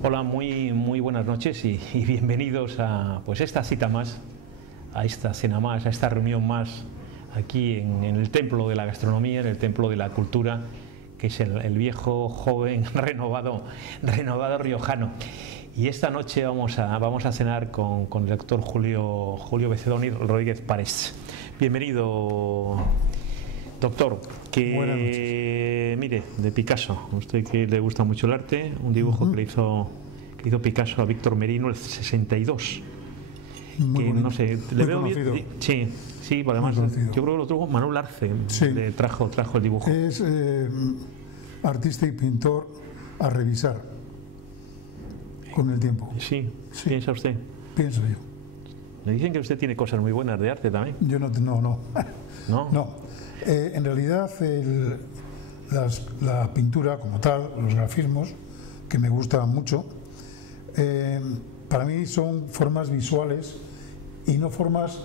Hola, muy buenas noches y bienvenidos a pues esta cita más, a esta cena más, a esta reunión más aquí en el templo de la gastronomía, en el templo de la cultura, que es el viejo, joven, renovado riojano. Y esta noche vamos a cenar con el doctor Julio Becedoni Rodríguez Parés. Bienvenido, doctor. Mire, de Picasso, a usted que le gusta mucho el arte, un dibujo que le hizo Picasso a Víctor Merino el 62. Muy que bonito, no sé, le veo bien. Sí, además yo creo que lo tuvo Manuel Arce, le trajo el dibujo. Es artista y pintor a revisar con el tiempo. Sí, piensa usted. Pienso yo. Me dicen que usted tiene cosas muy buenas de arte también. Yo no. No. En realidad la pintura como tal, los grafismos, que me gustan mucho, para mí son formas visuales y no formas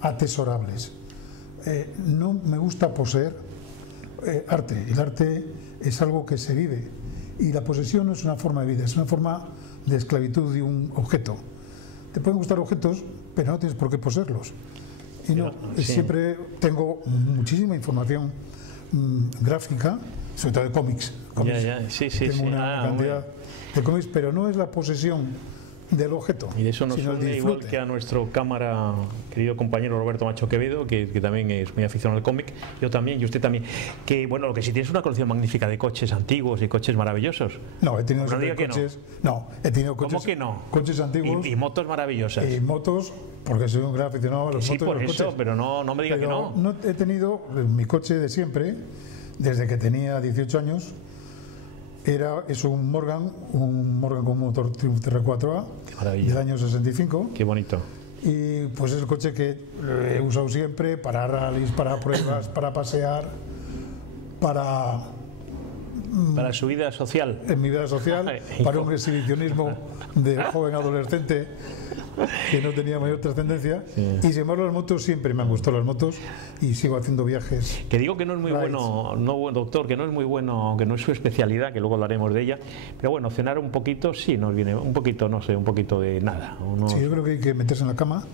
atesorables. No me gusta poseer arte. El arte es algo que se vive y la posesión no es una forma de vida, es una forma de esclavitud de un objeto. Te pueden gustar objetos, pero no tienes por qué poseerlos. Y siempre tengo muchísima información gráfica, sobre todo de cómics. Tengo una cantidad de cómics, pero no es la posesión del objeto. Y de eso nos une igual que a nuestro cámara, querido compañero Roberto Macho Quevedo, que también es muy aficionado al cómic, yo también, y usted también. Que bueno, lo que sí tienes una colección magnífica de coches antiguos y coches maravillosos. No, he tenido coches. No, he tenido coches. ¿Cómo que no? Coches antiguos. Y motos maravillosas. Y motos, porque soy un gran aficionado a los motos. Sí, por los eso, coches. pero no me diga que no. No he tenido mi coche de siempre, desde que tenía 18 años. Es un Morgan con motor Triumph TR4A del año 65. Qué bonito. Y pues es el coche que he usado siempre para rallies, para pruebas, para pasear, para su vida social. En mi vida social, para un exhibicionismo de joven adolescente que no tenía mayor trascendencia. Y sin embargo las motos siempre me han gustado las motos y sigo haciendo viajes. Que digo que no es muy bueno, doctor, que no es muy bueno, aunque no es su especialidad, que luego hablaremos de ella, pero bueno, cenar un poquito sí nos viene, un poquito de nada. Sí, yo creo que hay que meterse en la cama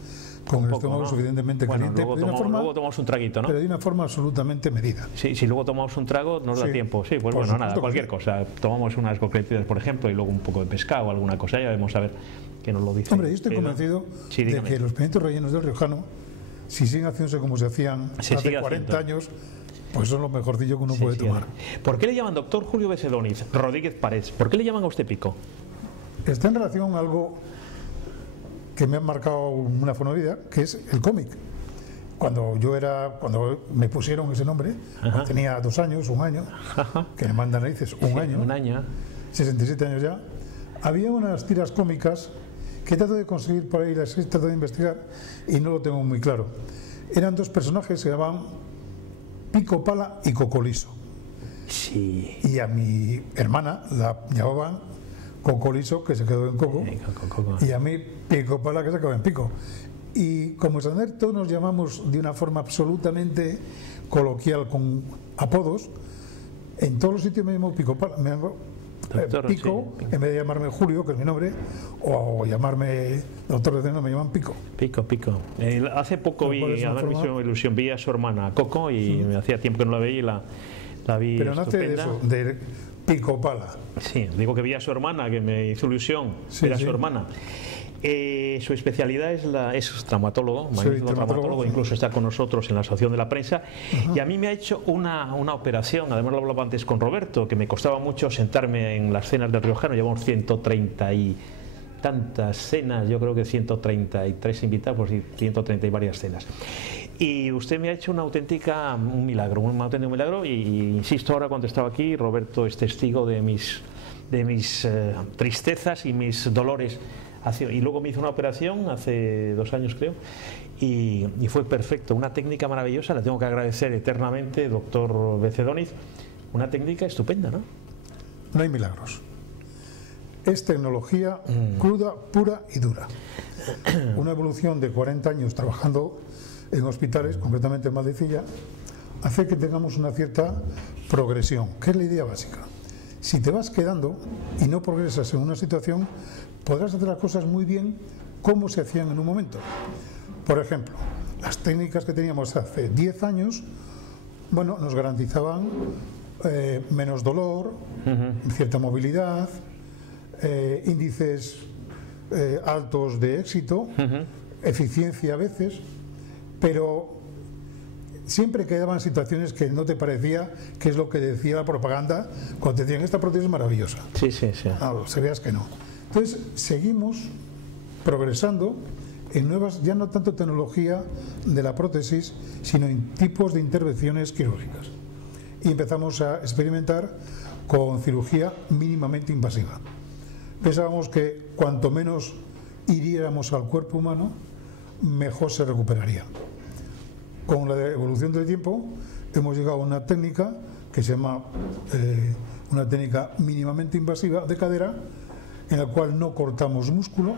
con el estómago suficientemente caliente. Luego tomamos un traguito, ¿no? Pero de una forma absolutamente medida. Sí, si luego tomamos un trago nos da tiempo. Sí, pues bueno, nada, cualquier cosa. Tomamos unas coquetillas, por ejemplo, y luego un poco de pescado, alguna cosa, ya vamos a ver qué nos lo dice. Hombre, yo estoy convencido de que los pimientos rellenos del riojano, si siguen haciéndose como se hacían hace 40 años, pues son lo mejorcillo que uno puede tomar. ¿Por qué le llaman doctor Julio Becedoni Rodríguez Parés? ¿Por qué le llaman a usted Pico? Está en relación a algo que me ha marcado una forma de vida, que es el cómic. Cuando me pusieron ese nombre, tenía 2 años, 1 año, que me mandan narices, un año, 67 años ya, había unas tiras cómicas que trato de conseguir por ahí, las trato de investigar y no lo tengo muy claro. Eran 2 personajes que se llamaban Pico Pala y Cocoliso. Sí. Y a mi hermana la llamaban Cocoliso, que se quedó en Coco, y a mí Pico Pala, que se quedó en Pico. Y como Santander todos nos llamamos de una forma absolutamente coloquial con apodos, en todos los sitios me llamo Pico Pala, me llamo Pico, en vez de llamarme Julio, que es mi nombre, o llamarme doctor Becedoni, me llaman Pico. Pico. Hace poco vi a su hermana Coco y me hacía tiempo que no la veía y la vi. Pero nace de eso, de Pico Pala. Sí, digo que vi a su hermana, que me hizo ilusión ver a su hermana. Su especialidad es traumatólogo, traumatólogo, incluso está con nosotros en la Asociación de la Prensa. Y a mí me ha hecho una operación, además lo hablaba antes con Roberto, que me costaba mucho sentarme en las cenas del riojano. Llevamos 130 y tantas cenas, yo creo que 133 invitados, pues 130 y varias cenas. Y usted me ha hecho un auténtico milagro, y insisto, ahora cuando estaba aquí, Roberto es testigo de mis tristezas y mis dolores. Y luego me hizo una operación hace 2 años, creo, y fue perfecto, una técnica maravillosa. Le tengo que agradecer eternamente, doctor Becedoni, una técnica estupenda, ¿no? No hay milagros. Es tecnología cruda, pura y dura. Una evolución de 40 años trabajando en hospitales, concretamente en Valdecilla, hace que tengamos una cierta progresión, que es la idea básica. si te vas quedando y no progresas en una situación, podrás hacer las cosas muy bien como se hacían en un momento. Por ejemplo, las técnicas que teníamos hace 10 años, bueno, nos garantizaban menos dolor, cierta movilidad, índices altos de éxito, eficiencia a veces, pero siempre quedaban situaciones que no te parecía que es lo que decía la propaganda cuando te decían esta prótesis es maravillosa. Sí, sí, sí. No, se veas que no. Entonces seguimos progresando en nuevas, ya no tanto tecnología de la prótesis, sino en tipos de intervenciones quirúrgicas. Y empezamos a experimentar con cirugía mínimamente invasiva. Pensábamos que cuanto menos hiriéramos al cuerpo humano, mejor se recuperaría. Con la evolución del tiempo hemos llegado a una técnica que se llama una técnica mínimamente invasiva de cadera, en la cual no cortamos músculo,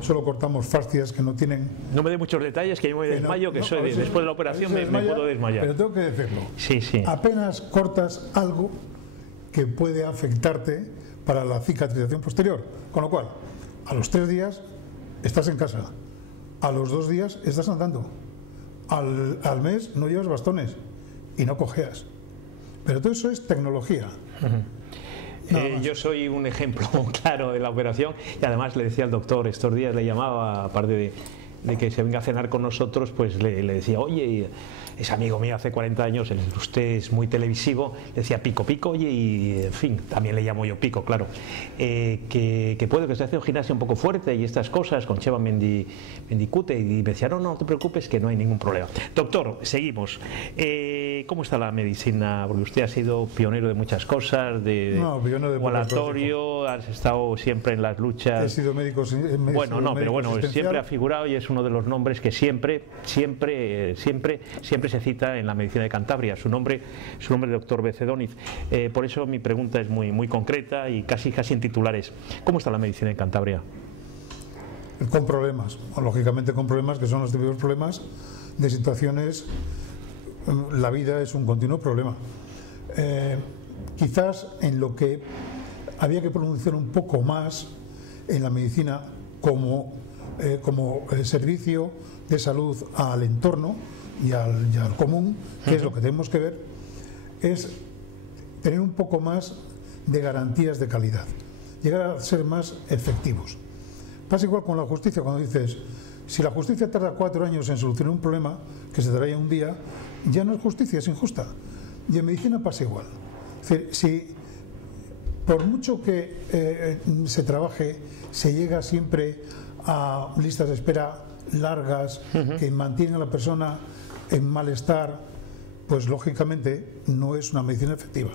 solo cortamos fascias que no tienen... No me dé muchos detalles, que yo me desmayo, después de la operación me puedo desmayar. Pero tengo que decirlo. Sí, sí. Apenas cortas algo que puede afectarte para la cicatrización posterior. Con lo cual, a los 3 días estás en casa, a los 2 días estás andando, al mes no llevas bastones y no cojeas. Pero todo eso es tecnología. Yo soy un ejemplo claro de la operación y además le decía al doctor, estos días le llamaba, aparte de que se venga a cenar con nosotros, pues le decía, oye, es amigo mío hace 40 años, usted es muy televisivo, le decía Pico, Pico, oye, y en fin, también le llamo yo Pico, claro, que puede que se hace un gimnasio un poco fuerte y estas cosas con Cheva Mendicute, y me decía, no, no te preocupes que no hay ningún problema. Doctor, seguimos. ¿Cómo está la medicina? Porque usted ha sido pionero de muchas cosas, de ambulatorio, has estado siempre en las luchas. He sido médico. Bueno, no, pero bueno, siempre ha figurado y es uno de los nombres que siempre se cita en la medicina de Cantabria. Su nombre es doctor Becedóniz. Por eso mi pregunta es muy concreta y casi en titulares. ¿Cómo está la medicina de Cantabria? Con problemas, lógicamente con problemas que son los típicos problemas de situaciones. La vida es un continuo problema. Quizás en lo que había que pronunciar un poco más en la medicina como servicio de salud al entorno y al común, que es lo que tenemos que ver, es tener un poco más de garantías de calidad, llegar a ser más efectivos. Pasa igual con la justicia, cuando dices, si la justicia tarda 4 años en solucionar un problema que se trae un día, ya no es justicia, es injusta. Y en medicina pasa igual. Es decir, si por mucho que se trabaje, se llega siempre a listas de espera largas que mantienen a la persona en malestar, pues lógicamente no es una medicina efectiva.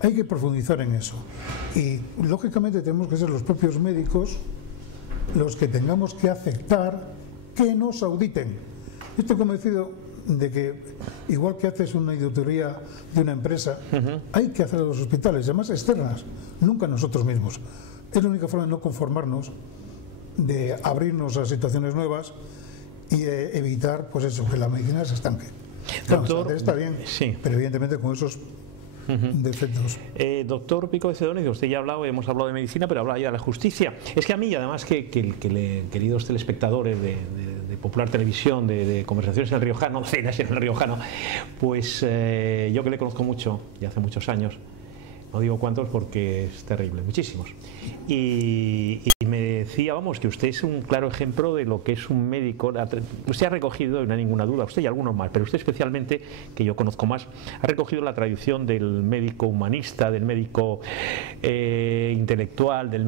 Hay que profundizar en eso y lógicamente tenemos que ser los propios médicos los que tengamos que aceptar que nos auditen. Estoy convencido de que igual que haces una auditoría de una empresa, hay que hacer a los hospitales, además externas, nunca nosotros mismos. Es la única forma de no conformarnos, de abrirnos a situaciones nuevas y de evitar, pues eso, que la medicina se estanque. Doctor, está bien, sí, pero evidentemente con esos defectos. Doctor Pico Becedóniz, usted ya hemos hablado de medicina, pero habla ya de la justicia. Es que a mí, además, queridos telespectadores de Popular Televisión, de Conversaciones en el Riojano, cenas en el Riojano, pues yo que le conozco mucho, y hace muchos años, no digo cuántos porque es terrible, muchísimos. Y me decía, vamos, que usted es un claro ejemplo de lo que es un médico. Usted ha recogido, y no hay ninguna duda, usted y algunos más, pero usted especialmente, que yo conozco más, ha recogido la tradición del médico humanista, del médico intelectual, del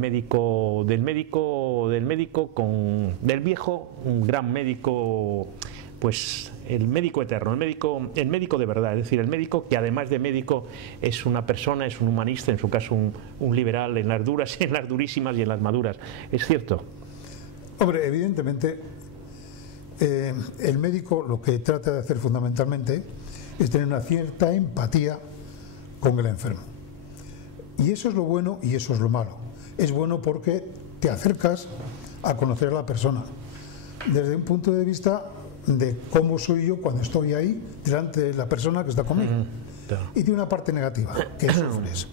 viejo, un gran médico, pues el médico eterno, el médico de verdad, es decir, el médico que además de médico es una persona, es un humanista, en su caso un liberal en las duras, en las durísimas y en las maduras. ¿Es cierto? Hombre, evidentemente el médico lo que trata de hacer fundamentalmente es tener una cierta empatía con el enfermo. Y eso es lo bueno y eso es lo malo. Es bueno porque te acercas a conocer a la persona desde un punto de vista de cómo soy yo cuando estoy ahí delante de la persona que está conmigo. Y tiene una parte negativa, que sufres.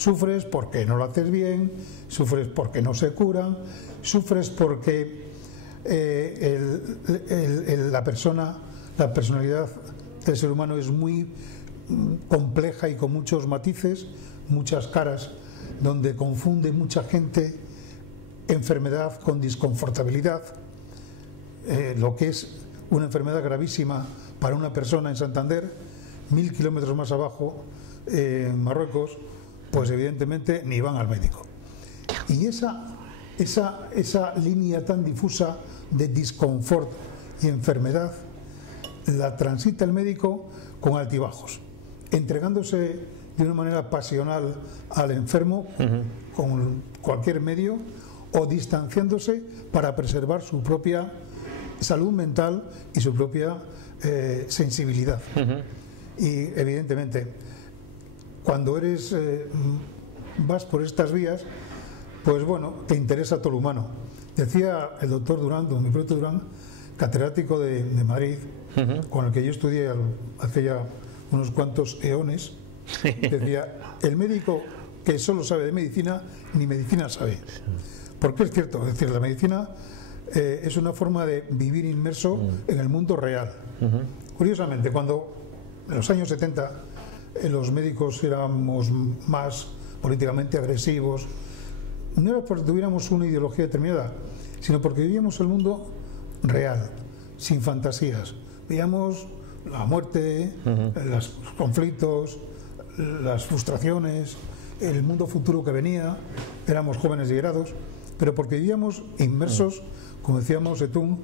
Sufres porque no lo haces bien, sufres porque no se curan, sufres porque la personalidad del ser humano es muy compleja y con muchos matices, muchas caras, donde confunde mucha gente enfermedad con disconfortabilidad. Lo que es una enfermedad gravísima para una persona en Santander, 1000 kilómetros más abajo, en Marruecos, pues evidentemente ni van al médico. Y esa línea tan difusa de disconfort y enfermedad la transita el médico con altibajos, entregándose de una manera pasional al enfermo con cualquier medio, o distanciándose para preservar su propia salud mental y su propia sensibilidad. Y evidentemente, cuando vas por estas vías, pues bueno, te interesa todo lo humano. Decía el doctor Durán, don Hipólito Durán, catedrático de Madrid, con el que yo estudié hace ya unos cuantos eones, decía: el médico que solo sabe de medicina, ni medicina sabe. Porque es cierto, es decir, la medicina es una forma de vivir inmerso en el mundo real. Curiosamente, cuando en los años 70 los médicos éramos más políticamente agresivos, no era porque tuviéramos una ideología determinada, sino porque vivíamos el mundo real, sin fantasías. Veíamos la muerte, los conflictos, las frustraciones, el mundo futuro que venía, éramos jóvenes y grados, pero porque vivíamos inmersos, como decía Mao Zedong,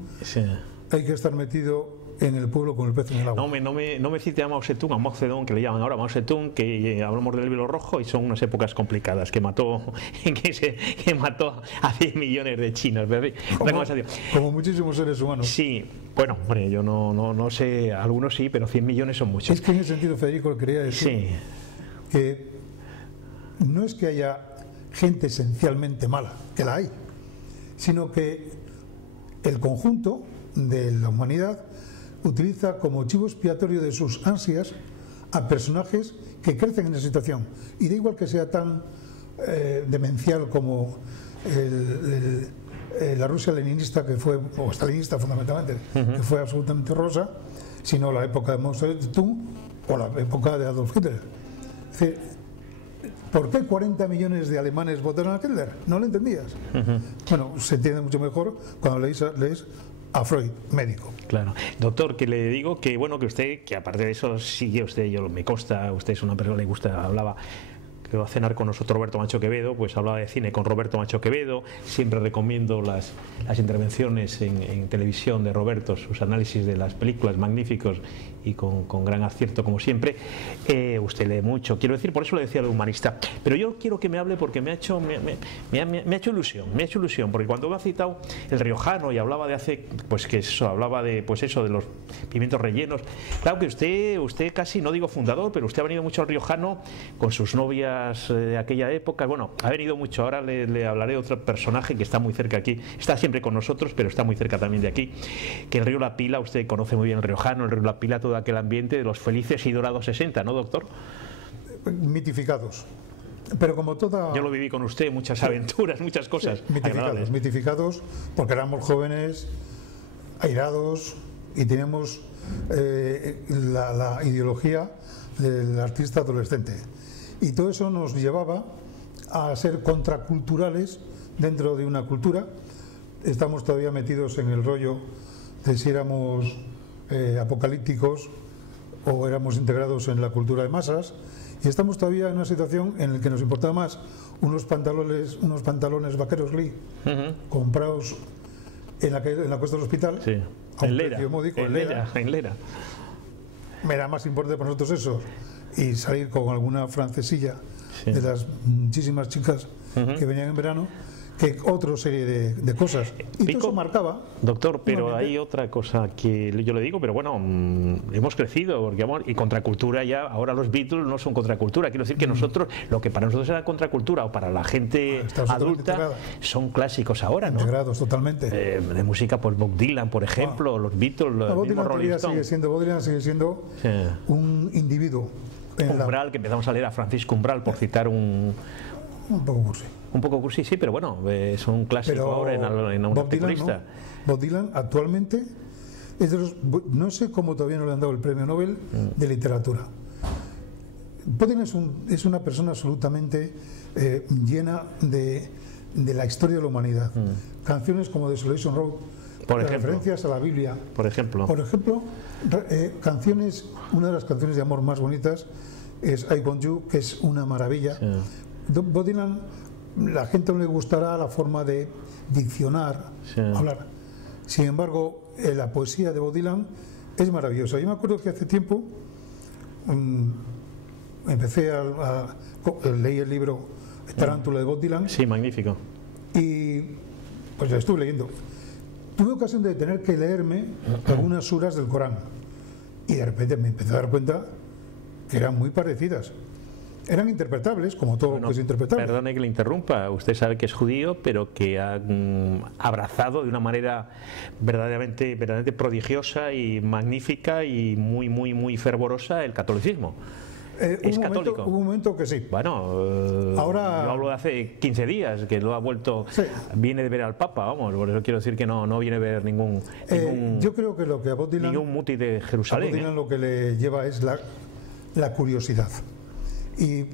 hay que estar metido en el pueblo con el pez en el agua. No me cite a Mao Zedong, a Mao Zedong, que le llaman ahora Mao Zedong, que hablamos del velo rojo y son unas épocas complicadas, que mató a 10 millones de chinos. Como muchísimos seres humanos. Sí, bueno, hombre, yo no sé, algunos sí, pero 100 millones son muchos. Es que en ese sentido, Federico, quería decir que no es que haya gente esencialmente mala, que la hay, sino que el conjunto de la humanidad utiliza como chivo expiatorio de sus ansias a personajes que crecen en esa situación, y da igual que sea tan demencial como la Rusia leninista, que fue, o stalinista fundamentalmente, que fue absolutamente horrorosa, sino la época de Mao Zedong o la época de Adolf Hitler. Es decir, ¿por qué 40 millones de alemanes votaron a Hitler? ¿No lo entendías? Bueno, se entiende mucho mejor cuando lees a Freud, médico. Claro. Doctor, que le digo que bueno, que usted, que aparte de eso sigue usted, me consta, usted es una persona que le gusta, hablaba, que va a cenar con nosotros Roberto Macho Quevedo, pues hablaba de cine con Roberto Macho Quevedo. Siempre recomiendo las intervenciones en televisión de Roberto, sus análisis de las películas magníficos y con gran acierto, como siempre. Usted lee mucho, quiero decir, por eso le decía lo humanista. Pero yo quiero que me hable porque me ha hecho ilusión, porque cuando me ha citado el riojano y hablaba de hablaba de los pimientos rellenos. Claro que usted casi, no digo fundador, pero usted ha venido mucho al riojano con sus novias de aquella época. Bueno, ha venido mucho. Ahora le hablaré de otro personaje que está muy cerca aquí, está siempre con nosotros, pero está muy cerca también de aquí, que el río La Pila, usted conoce muy bien el riojano, el río La Pila, todo aquel ambiente de los felices y dorados 60, ¿no, doctor? Mitificados. Pero como toda... Yo lo viví con usted, muchas aventuras, muchas cosas. Mitificados porque éramos jóvenes, airados, y teníamos la ideología del artista adolescente. Y todo eso nos llevaba a ser contraculturales dentro de una cultura. Estamos todavía metidos en el rollo de si éramos apocalípticos o éramos integrados en la cultura de masas, y estamos todavía en una situación en la que nos importaba más unos pantalones vaqueros Lee comprados en la cuesta del hospital, a un precio módico, en Lera. Me era más importante para nosotros eso y salir con alguna francesilla de las muchísimas chicas que venían en verano, que otra serie de cosas. Y todo eso marcaba. Doctor, pero hay otra cosa que yo le digo, pero bueno, hemos crecido, porque y contracultura ya, ahora los Beatles no son contracultura. Quiero decir que nosotros, lo que para nosotros era contracultura, o para la gente adulta, son clásicos ahora, ¿no? Integrados totalmente. De música, pues Bob Dylan, por ejemplo, los Beatles, los mismos Rolling Stones. Bob Dylan sigue siendo un individuo Umbral, que empezamos a leer a Francisco Umbral, por citar un poco cursi. Un poco cursi, sí, pero bueno, es un clásico. Pero ahora en un articulista. Bob Dylan actualmente es de los, no sé cómo todavía no le han dado el premio Nobel de literatura. Bob Dylan es una persona absolutamente llena de la historia de la humanidad. Canciones como Desolation Road, por ejemplo, referencias a la Biblia. Por ejemplo, canciones, una de las canciones de amor más bonitas es I Want You, que es una maravilla. Sí. Bob Dylan, la gente no le gustará la forma de diccionar, sí, hablar. Sin embargo, la poesía de Bob Dylan es maravillosa. Yo me acuerdo que hace tiempo empecé leí el libro Tarántula de Bob Dylan. Sí, magnífico. Y pues lo estuve leyendo. Tuve ocasión de tener que leerme algunas suras del Corán y de repente me empecé a dar cuenta que eran muy parecidas. Eran interpretables, como todo lo que es interpretable. Perdone que le interrumpa, usted sabe que es judío, pero que ha abrazado de una manera verdaderamente prodigiosa y magnífica y muy fervorosa el catolicismo. ¿Es católico? Hubo un momento que sí. Bueno, ahora yo hablo de hace 15 días, que lo ha vuelto, sí, viene de ver al Papa, vamos, por eso quiero decir que no viene a ver ningún yo creo que lo que a Bob Dylan, ningún muti de Jerusalén. A Bob Dylan lo que le lleva es la curiosidad. Y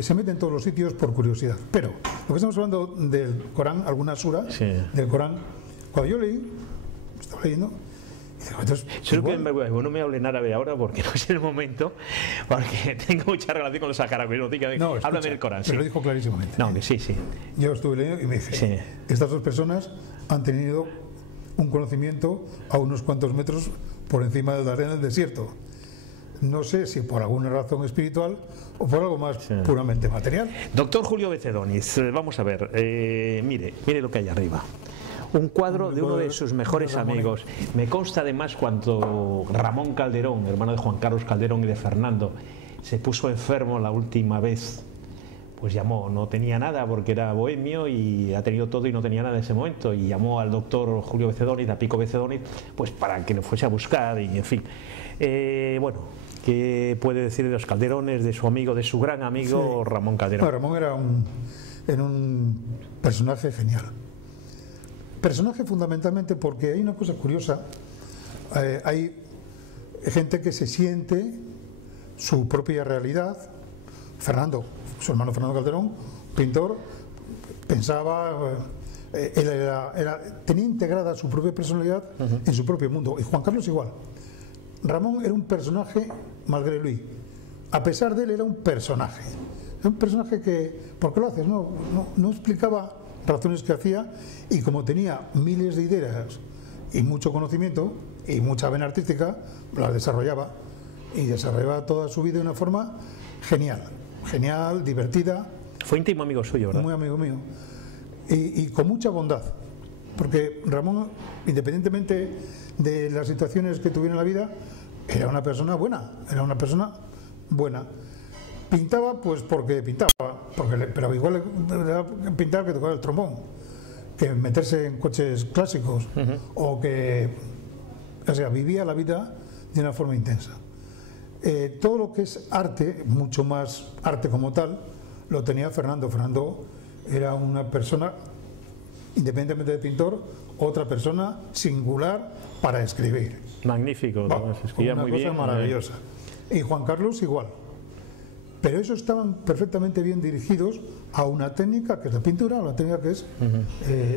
se mete en todos los sitios por curiosidad. Pero lo que estamos hablando del Corán, alguna sura, sí, del Corán, cuando yo leí, estaba leyendo, solo que no me hable en árabe ahora porque no es el momento, porque tengo mucha relación con los saharauis. No, háblame del Corán. Se lo dijo clarísimamente. No, que sí. Yo estuve leyendo y me dije, sí, estas dos personas han tenido un conocimiento a unos cuantos metros por encima de la arena del desierto. No sé si por alguna razón espiritual o por algo más, sí, puramente material. Doctor Julio Becedoniz, vamos a ver, mire lo que hay arriba. Un cuadro de uno de sus mejores amigos. Me consta además cuando Ramón Calderón, hermano de Juan Carlos Calderón y de Fernando, se puso enfermo la última vez, pues llamó, no tenía nada porque era bohemio y ha tenido todo y no tenía nada en ese momento, y llamó al doctor Julio Becedoniz, a Pico Becedoniz, pues para que lo fuese a buscar y en fin. Bueno, ¿qué puede decir de los Calderones, de su amigo, de su gran amigo, sí, Ramón Calderón? Bueno, Ramón era un personaje genial. Personaje fundamentalmente porque hay una cosa curiosa, hay gente que se siente su propia realidad. Fernando, su hermano Fernando Calderón, pintor, pensaba, tenía integrada su propia personalidad en su propio mundo, y Juan Carlos igual. Ramón era un personaje malgré lui. A pesar de él era un personaje que, ¿por qué lo haces? No explicaba razones que hacía, y como tenía miles de ideas y mucho conocimiento y mucha vena artística, las desarrollaba, y desarrollaba toda su vida de una forma genial, divertida. Fue íntimo amigo suyo, ¿verdad? Muy amigo mío, y con mucha bondad, porque Ramón, independientemente de las situaciones que tuviera en la vida, era una persona buena. Pintaba pues porque pintaba, pero igual le pintar que tocar el trombón, que meterse en coches clásicos, o sea, vivía la vida de una forma intensa. Todo lo que es arte, mucho más arte como tal, lo tenía Fernando. Fernando era una persona, independientemente de pintor, otra persona singular para escribir. Magnífico, escribía muy bien. Una cosa maravillosa. Y Juan Carlos igual. Pero esos estaban perfectamente bien dirigidos a una técnica que es la pintura, a una técnica que es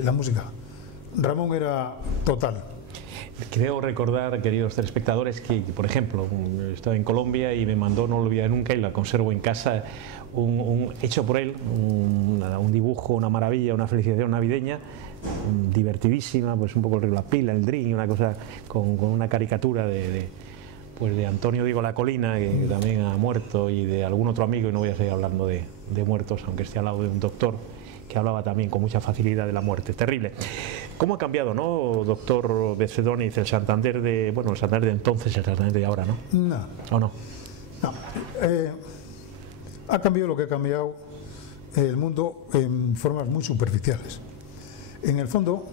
la música. Ramón era total. Creo recordar, queridos telespectadores, que por ejemplo estaba en Colombia y me mandó, no lo olvidaré nunca y la conservo en casa, hecho por él, un dibujo, una maravilla, una felicitación navideña, divertidísima, pues un poco el río La Pila, el Drin, una cosa con una caricatura de Antonio Diego La Colina, que también ha muerto, y de algún otro amigo, y no voy a seguir hablando de muertos, aunque esté al lado de un doctor que hablaba también con mucha facilidad de la muerte. Terrible. ¿Cómo ha cambiado, no, doctor Becedoniz, el Santander el Santander de entonces, el Santander de ahora, no? No. ¿O no? No. Ha cambiado lo que ha cambiado el mundo en formas muy superficiales. En el fondo,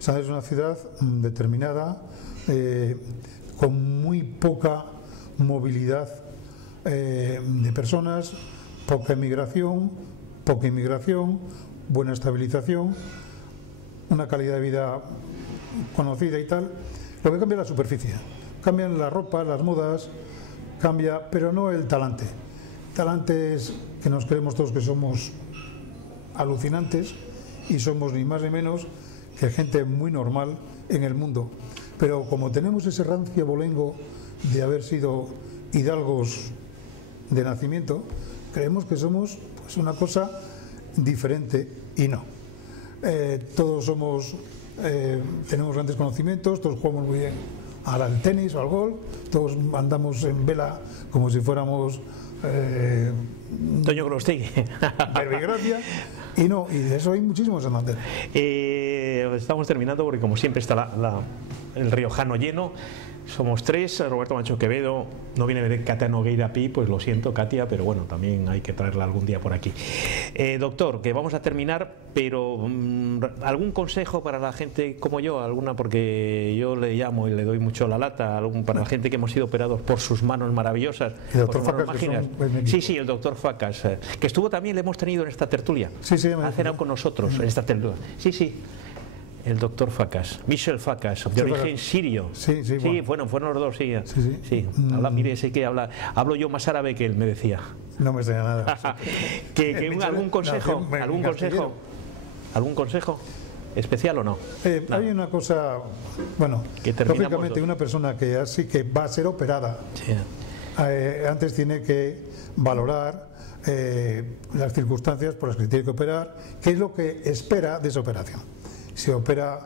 Santander es una ciudad determinada, con muy poca movilidad de personas, poca inmigración, buena estabilización, una calidad de vida conocida y tal. Lo que cambia es la superficie, cambian la ropa, las modas, cambia, pero no el talante. El talante es que nos creemos todos que somos alucinantes y somos ni más ni menos que gente muy normal en el mundo. Pero como tenemos ese rancio abolengo de haber sido hidalgos de nacimiento, creemos que somos pues una cosa diferente y no. Todos somos, tenemos grandes conocimientos, todos jugamos muy bien al tenis o al golf, todos andamos en vela como si fuéramos Toño Grostegui. Verbigracia, y no, y de eso hay muchísimos en Mantel. Estamos terminando porque como siempre está el riojano lleno. Somos tres, Roberto Macho Quevedo, no viene de Katia Nogueira Pi, pues lo siento, Katia, pero bueno, también hay que traerla algún día por aquí. Doctor, que vamos a terminar, pero ¿algún consejo para la gente como yo? ¿Alguna? Porque yo le llamo y le doy mucho la lata, para la gente que hemos sido operados por sus manos maravillosas. El doctor Facas, sí, el doctor Facas, que estuvo también, le hemos tenido en esta tertulia. Sí, ha cenado con nosotros en esta tertulia. Sí. El doctor Facas, Michel Facas, de origen sirio. Sí, bueno, fueron los dos, sí. Habla, mire, sé que hablo yo más árabe que él, me decía. No me enseña nada. ¿Algún consejo? ¿Algún consejo especial o no? Hay una cosa, bueno, lógicamente una persona que así que va a ser operada, antes tiene que valorar las circunstancias por las que tiene que operar, qué es lo que espera de esa operación. Si opera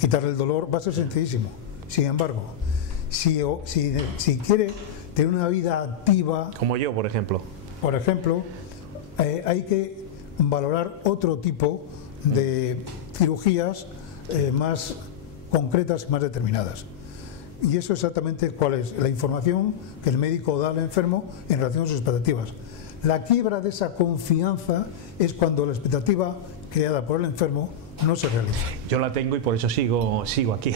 quitarle el dolor, va a ser sencillísimo. Sin embargo, si quiere tener una vida activa, como yo, por ejemplo, hay que valorar otro tipo de cirugías más concretas y más determinadas. Y eso exactamente cuál es la información que el médico da al enfermo en relación a sus expectativas. La quiebra de esa confianza es cuando la expectativa creada por el enfermo no se realiza. Yo la tengo y por eso sigo aquí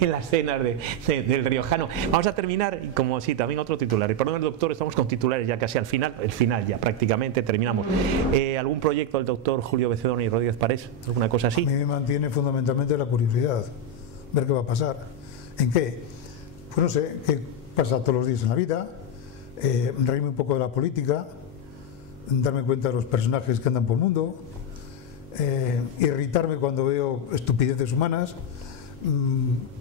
en las cenas del riojano. Vamos a terminar, y como sí, también otro titular. Y perdón, doctor, estamos con titulares ya casi al final, el final ya prácticamente terminamos. ¿Algún proyecto del doctor Julio Becedoni y Rodríguez Parés? ¿Alguna cosa así? A mí me mantiene fundamentalmente la curiosidad, ver qué va a pasar. ¿En qué? Pues no sé, qué pasa todos los días en la vida, reírme un poco de la política, darme cuenta de los personajes que andan por el mundo, irritarme cuando veo estupideces humanas,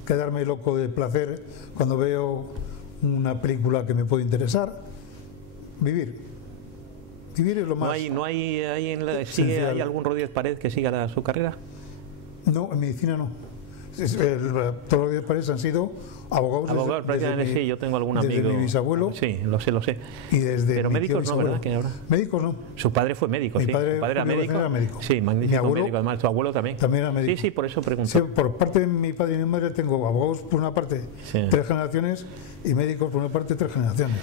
quedarme loco de placer cuando veo una película que me puede interesar. Vivir es lo más. ¿No hay ¿hay algún Rodríguez Parés que siga su carrera? No, en medicina no. Todos los días Parés han sido abogados sí, yo tengo algún amigo. Desde mi bisabuelo. Sí, lo sé. Y desde pero médicos no, ¿verdad? Médicos no. Su padre fue médico, mi padre era médico. Sí, magnífico médico. Además, tu abuelo también. También era médico. Sí, por eso pregunto. Sí, por parte de mi padre y mi madre tengo abogados por una parte, 3 generaciones, y médicos por una parte, 3 generaciones.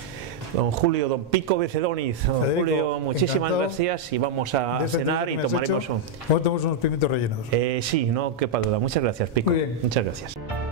Don Julio, don Pico Becedoniz. Don Julio, muchísimas gracias y vamos a cenar y tomaremos unos pimientos rellenos. Sí, no quepa duda. Muchas gracias, Pico. Muy bien. Muchas gracias.